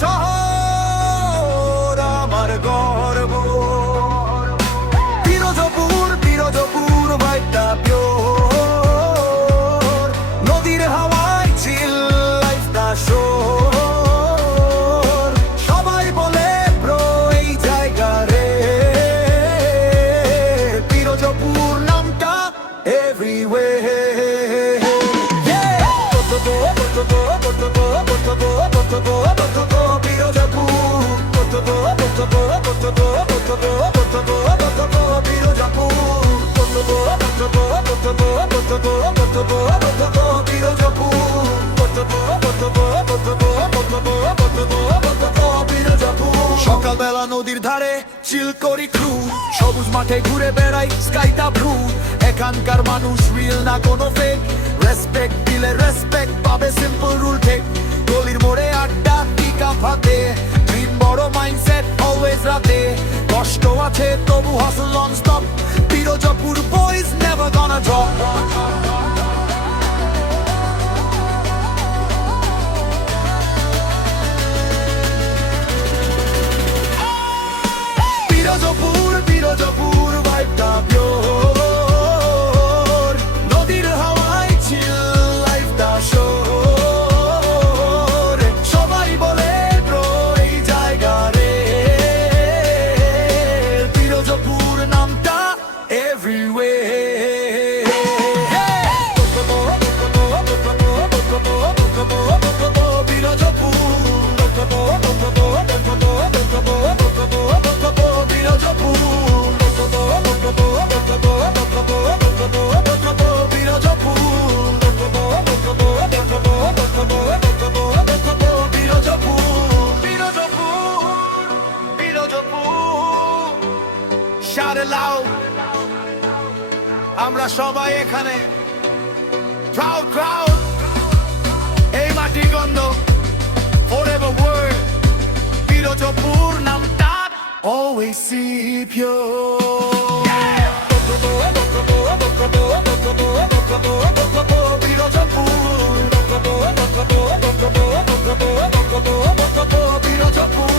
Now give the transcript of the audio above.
শহর আমার গর্ব। পিরোজপুর পিরোজপুর ভাইটা পিওর, নদীর হাওয়ায় চিল লাইফটা শোর। সবাই বলে ব্রো এই জায়গা রে, পিরোজপুর নামটা এভরিওয়ে। সকালবেলা নদীর ধারে চিল করি ক্রু, সবুজ মাঠে ঘুরে বেড়াই স্কাইটা ব্লু। এখানকার মানুষ রিল না কোনো ফেক, রেসপেক্ট দিলে রেসপেক্ট পাবে, সিম্পল রুল টেক। গলির মোড়ে আড্ডা টিকা ফাতে, ড্রিম বড় মাইন্ডসেট অলওয়েজ রাতে। কষ্ট আছে তবু হাসল non stop, Pirojpur boys never gonna drop. Pirojpur Pirojpur ভাইবটা পিওর, নদীর হাওয়ায় চিল লাইফটা শোর। সবাই বলে ব্রো এই জায়গা রে, পিরোজপুর নামটা এভরিওয়ে। Shout it loud, আমরা সবাই এখানে proud crowd, এই মাটি গন্ধ forever word, পিরোজপুর নামটা always see pure. পিরোজপুর